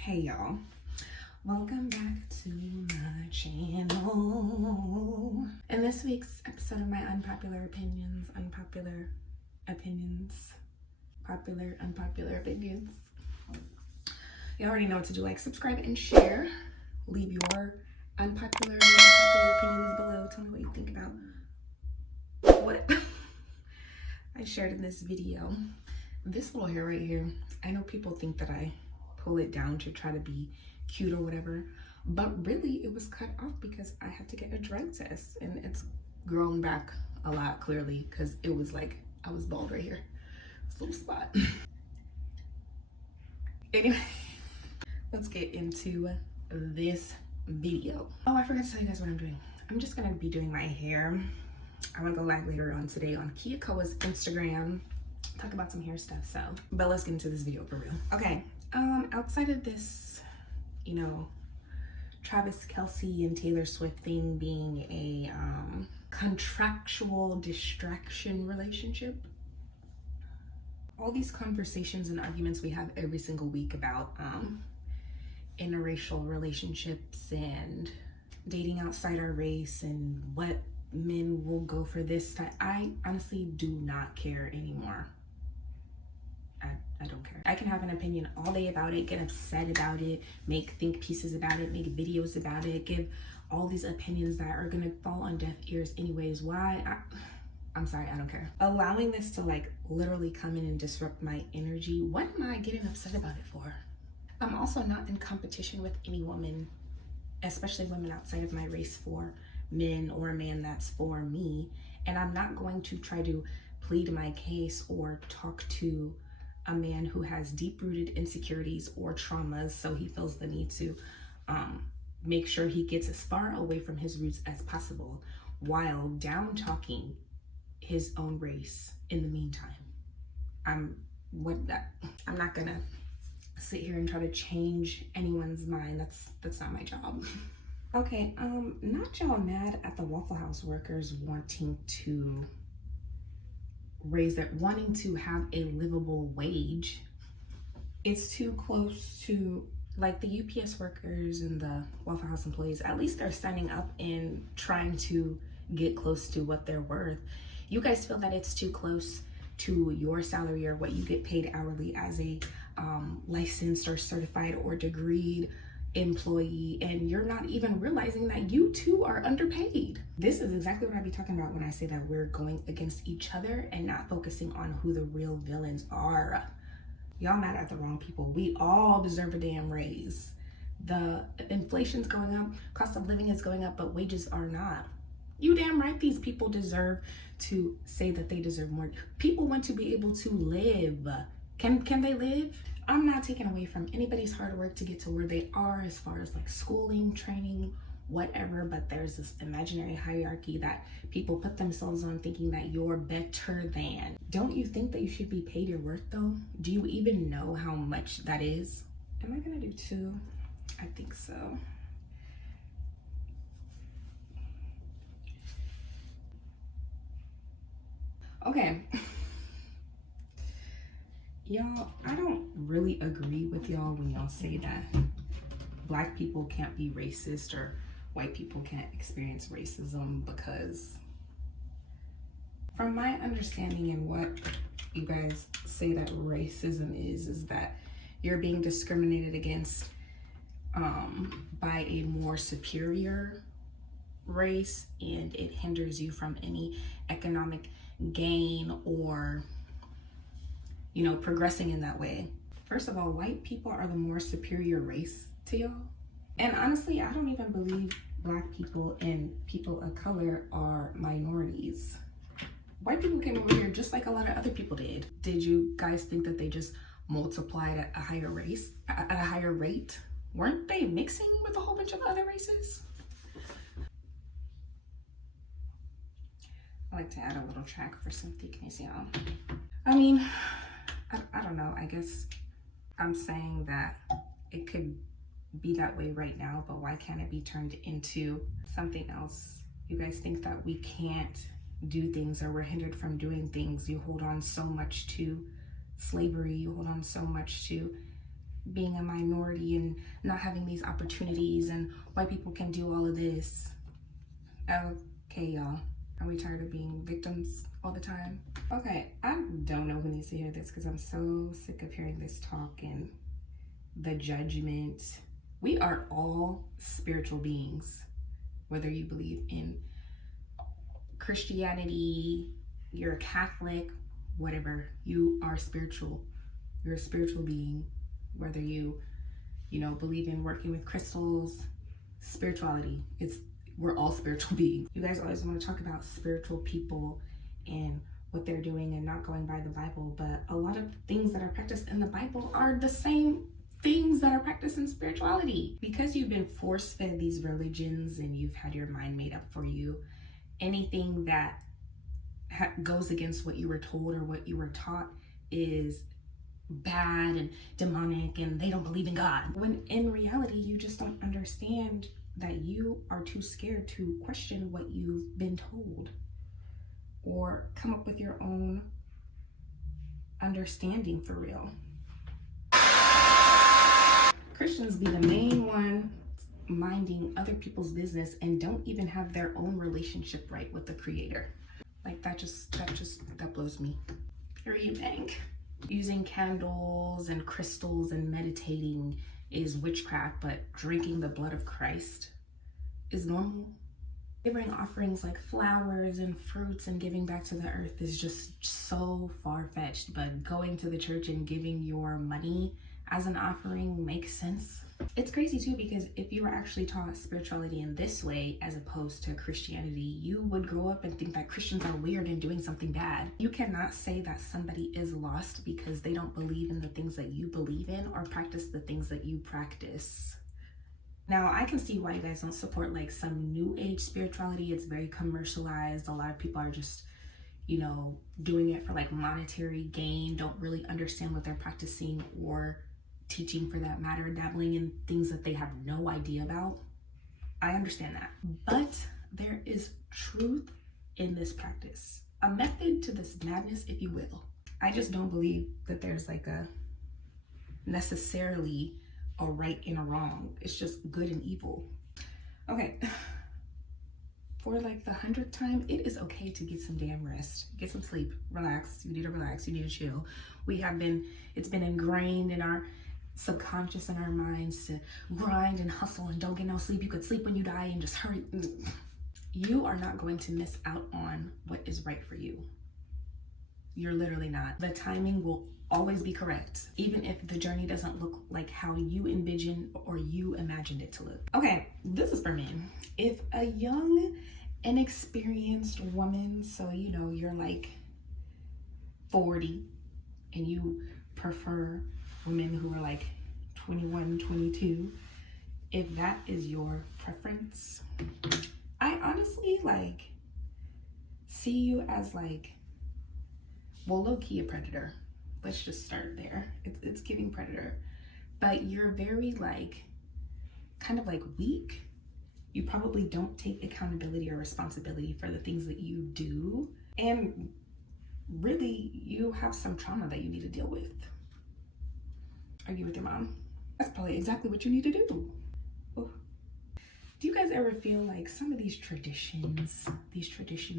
Hey y'all, welcome back to my channel. In this week's episode of my unpopular opinions, you already know what to do. Like, subscribe, and share. Leave your unpopular and unpopular opinions below. Tell me what you think about what I shared in this video. This little hair right here, I know people think that I pull it down to try to be cute or whatever, but really it was cut off because I had to get a drug test, and it's grown back a lot, clearly, because it was like I was bald right here. This little spot. Anyway, let's get into this video. Oh, I forgot to tell you guys what I'm doing. I'm just gonna be doing my hair. I'm gonna go live later on today on Kiakoa's Instagram, talk about some hair stuff. But let's get into this video for real. Okay, outside of this, you know, Travis Kelce and Taylor Swift thing being a contractual distraction relationship, all these conversations and arguments we have every single week about interracial relationships and dating outside our race and what men will go for this time, I honestly do not care anymore. I don't care. I can have an opinion all day about it, get upset about it, make think pieces about it, make videos about it, give all these opinions that are gonna fall on deaf ears anyways. Why? I'm sorry, I don't care. Allowing this to like literally come in and disrupt my energy, what am I getting upset about it for? I'm also not in competition with any woman, especially women outside of my race, for men or a man that's for me. And I'm not going to try to plead my case or talk to a man who has deep-rooted insecurities or traumas, so he feels the need to make sure he gets as far away from his roots as possible while down-talking his own race in the meantime. I'm not gonna sit here and try to change anyone's mind. That's not my job. Okay, not y'all mad at the Waffle House workers wanting to wanting to have a livable wage. It's too close to, like, the UPS workers and the Waffle House employees, at least they're standing up and trying to get close to what they're worth. You guys feel that it's too close to your salary or what you get paid hourly as a licensed or certified or degreed employee, and you're not even realizing that you too are underpaid. This is exactly what I be talking about when I say that we're going against each other and not focusing on who the real villains are. Y'all mad at the wrong people. We all deserve a damn raise. The inflation's going up, cost of living is going up, but wages are not. You damn right these people deserve to say that they deserve more. People want to be able to live. Can they live? I'm not taking away from anybody's hard work to get to where they are as far as like schooling, training, whatever, but there's this imaginary hierarchy that people put themselves on, thinking that you're better than. Don't you think that you should be paid your worth though? Do you even know how much that is? Am I gonna do two? I think so. Okay. Y'all, I don't really agree with y'all when y'all say that Black people can't be racist or white people can't experience racism, because from my understanding and what you guys say that racism is that you're being discriminated against by a more superior race, and it hinders you from any economic gain or, you know, progressing in that way. First of all, white people are the more superior race to y'all. And honestly, I don't even believe Black people and people of color are minorities. White people came over here just like a lot of other people did. Did you guys think that they just multiplied at a higher rate? Weren't they mixing with a whole bunch of other races? I like to add a little track for some thickness, y'all. I mean, I don't know. I guess I'm saying that it could be that way right now, but why can't it be turned into something else? You guys think that we can't do things, or we're hindered from doing things. You hold on so much to slavery. You hold on so much to being a minority and not having these opportunities, and white people can do all of this. Okay, y'all. Are we tired of being victims all the time? Okay, I don't know who needs to hear this because I'm so sick of hearing this talk and the judgment. We are all spiritual beings, whether you believe in Christianity, you're a Catholic, whatever, you are spiritual. You're a spiritual being, whether you believe in working with crystals, spirituality. We're all spiritual beings. You guys always want to talk about spiritual people and what they're doing and not going by the Bible, but a lot of things that are practiced in the Bible are the same things that are practiced in spirituality. Because you've been force-fed these religions and you've had your mind made up for you, anything that goes against what you were told or what you were taught is bad and demonic, and they don't believe in God. When in reality, you just don't understand that you are too scared to question what you've been told or come up with your own understanding for real. Christians be the main one minding other people's business and don't even have their own relationship right with the Creator. Like that blows me. Period, bang. Using candles and crystals and meditating is witchcraft, but drinking the blood of Christ is normal. Giving offerings like flowers and fruits and giving back to the earth is just so far-fetched, but going to the church and giving your money as an offering makes sense. It's crazy too, because if you were actually taught spirituality in this way as opposed to Christianity, you would grow up and think that Christians are weird and doing something bad. You cannot say that somebody is lost because they don't believe in the things that you believe in or practice the things that you practice. Now, I can see why you guys don't support like some new age spirituality. It's very commercialized. A lot of people are just, doing it for like monetary gain, don't really understand what they're practicing or teaching for that matter, dabbling in things that they have no idea about. I understand that. But there is truth in this practice, a method to this madness, if you will. I just don't believe that there's like necessarily a right and a wrong. It's just good and evil. Okay. For like the 100th time, it is okay to get some damn rest, get some sleep, relax. You need to relax, you need to chill. It's been ingrained in our subconscious and our minds to grind and hustle and don't get no sleep. You could sleep when you die and just hurry. You are not going to miss out on what is right for you. You're literally not. The timing will always be correct, even if the journey doesn't look like how you envision or you imagined it to look. Okay, this is for men. If a young, inexperienced woman, so you're like 40 and you prefer women who are like 21, 22, if that is your preference, I honestly see you as low-key a predator. Let's just start there. It's giving predator, but you're very kind of weak. You probably don't take accountability or responsibility for the things that you do, and really you have some trauma that you need to deal with. Argue with your mom. That's probably exactly what you need to do. Ooh. Do you guys ever feel like some of these traditions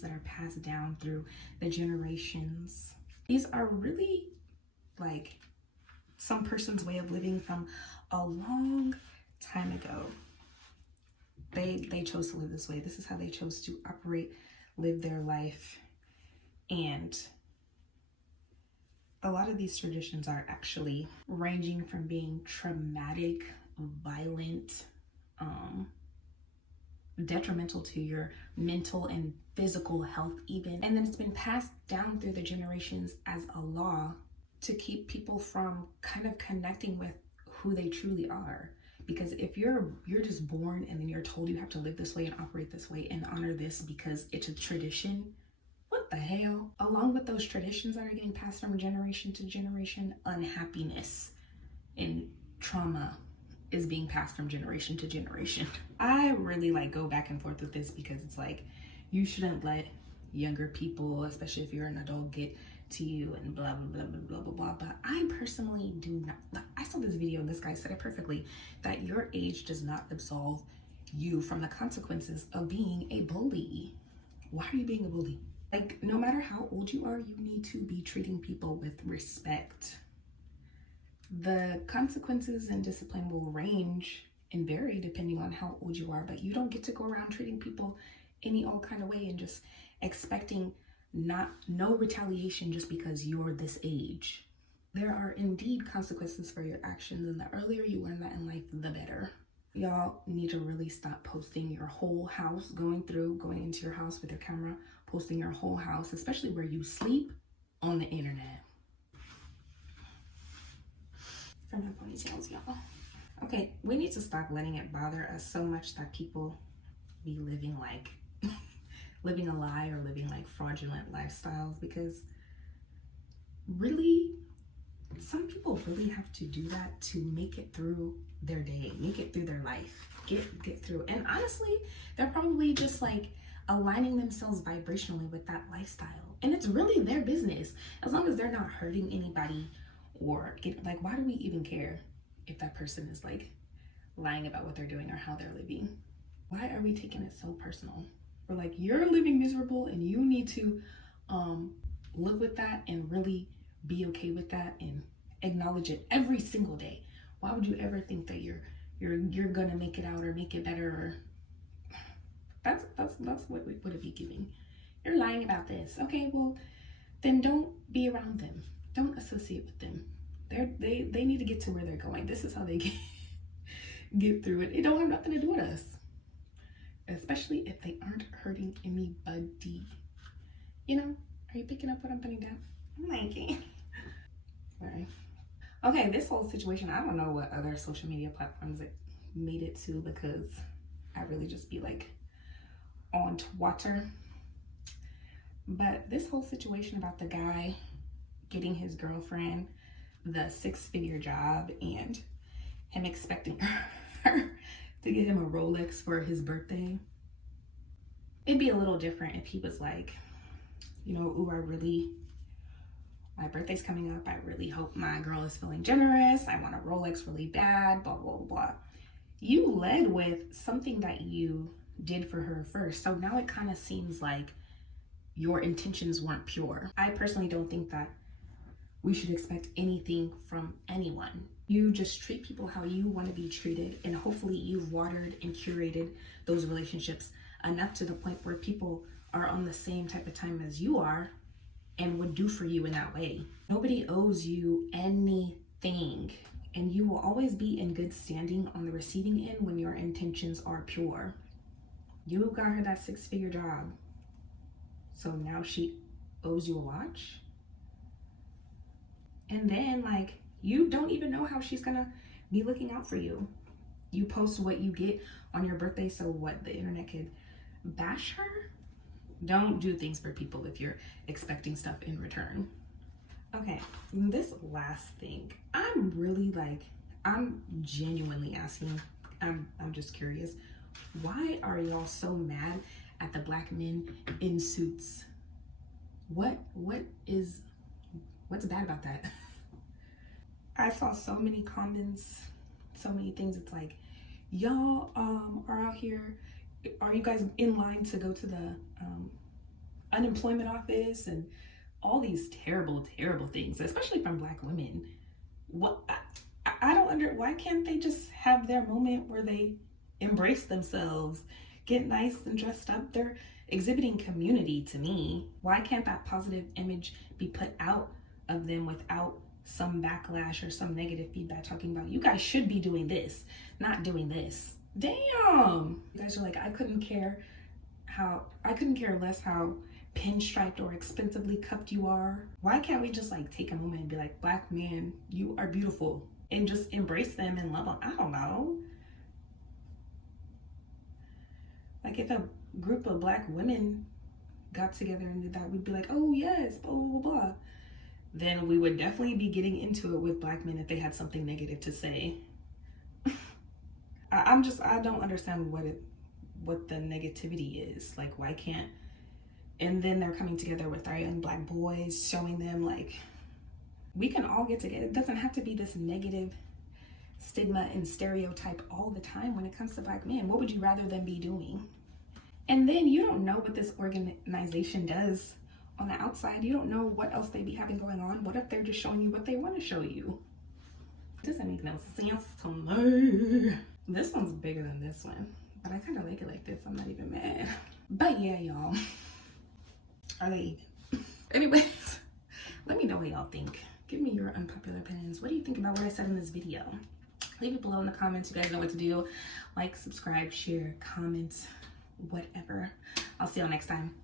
that are passed down through the generations, these are really some person's way of living from a long time ago? They chose to live this way. This is how they chose to operate, live their life. And a lot of these traditions are actually ranging from being traumatic, violent, detrimental to your mental and physical health even. And then it's been passed down through the generations as a law to keep people from kind of connecting with who they truly are. Because if you're just born and then you're told you have to live this way and operate this way and honor this because it's a tradition, what the hell? Along with those traditions that are getting passed from generation to generation, unhappiness and trauma is being passed from generation to generation. I really go back and forth with this because it's you shouldn't let younger people, especially if you're an adult, get to you and blah, blah, blah, blah, blah, blah, blah. But I personally do not. I saw this video and this guy said it perfectly, that your age does not absolve you from the consequences of being a bully. Why are you being a bully? Like, no matter how old you are, you need to be treating people with respect. The consequences and discipline will range and vary depending on how old you are, but you don't get to go around treating people any old kind of way and just expecting no retaliation just because you're this age. There are indeed consequences for your actions, and the earlier you learn that in life, the better. Y'all need to really stop posting your whole house, going into your house with your camera, posting your whole house, especially where you sleep, on the internet. For my ponytails, y'all. Okay, we need to stop letting it bother us so much that people be living like living a lie or living like fraudulent lifestyles, because really, some people really have to do that to make it through their day, make it through their life, get through. And honestly, they're probably just like aligning themselves vibrationally with that lifestyle, and it's really their business as long as they're not hurting anybody or like, why do we even care if that person is like lying about what they're doing or how they're living? Why are we taking it so personal? We're like, you're living miserable and you need to live with that and really be okay with that and acknowledge it every single day. Why would you ever think that you're gonna make it out or make it better? Or that's what would it be giving? You're lying about this. Okay, well then don't be around them. Don't associate with them. They need to get to where they're going. This is how they get through it. It don't have nothing to do with us, especially if they aren't hurting anybody. You know, are you picking up what I'm putting down? I'm liking. Sorry. Okay, this whole situation, I don't know what other social media platforms it made it to, because I really just be like on Twitter. But this whole situation about the guy getting his girlfriend the 6-figure job and him expecting her to get him a Rolex for his birthday. It'd be a little different if he was like, you know, ooh, my birthday's coming up. I really hope my girl is feeling generous. I want a Rolex really bad, blah, blah, blah. You led with something that you did for her first. So now it kind of seems like your intentions weren't pure. I personally don't think that we should expect anything from anyone. You just treat people how you want to be treated, and hopefully you've watered and curated those relationships enough to the point where people are on the same type of time as you are and would do for you in that way. Nobody owes you anything, and you will always be in good standing on the receiving end when your intentions are pure. You got her that 6-figure job, so now she owes you a watch? And then, like, you don't even know how she's gonna be looking out for you. You post what you get on your birthday, so what, the internet could bash her? Don't do things for people if you're expecting stuff in return. Okay, this last thing, I'm genuinely asking, I'm just curious, why are y'all so mad at the black men in suits? What's bad about that? I saw so many comments, so many things. It's like, y'all are out here, are you guys in line to go to the unemployment office, and all these terrible things, especially from black women. What I don't why can't they just have their moment where they embrace themselves, get nice and dressed up? They're exhibiting community to me. Why can't that positive image be put out of them without some backlash or some negative feedback talking about, you guys should be doing this, not doing this? Damn. You guys are like, I couldn't care less how pinstriped or expensively cuffed you are. Why can't we just like take a moment and be like, black man, you are beautiful, and just embrace them and love them? I don't know. Like, if a group of black women got together and did that, we'd be like, oh yes, blah, blah, blah, blah. Then we would definitely be getting into it with black men if they had something negative to say. I don't understand what the negativity is. Like, why can't, and then they're coming together with our young black boys, showing them like, we can all get together. It doesn't have to be this negative stigma and stereotype all the time when it comes to Black men. What would you rather them be doing? And then you don't know what this organization does on the outside. You don't know what else they be having going on. What if they're just showing you what they want to show you? It doesn't make no sense to me. This one's bigger than this one, but I kind of like it like this. I'm not even mad. But yeah, y'all. Are they even? Anyways, let me know what y'all think. Give me your unpopular opinions. What do you think about what I said in this video? Leave it below in the comments. You guys know what to do. Like, subscribe, share, comment, whatever. I'll see y'all next time.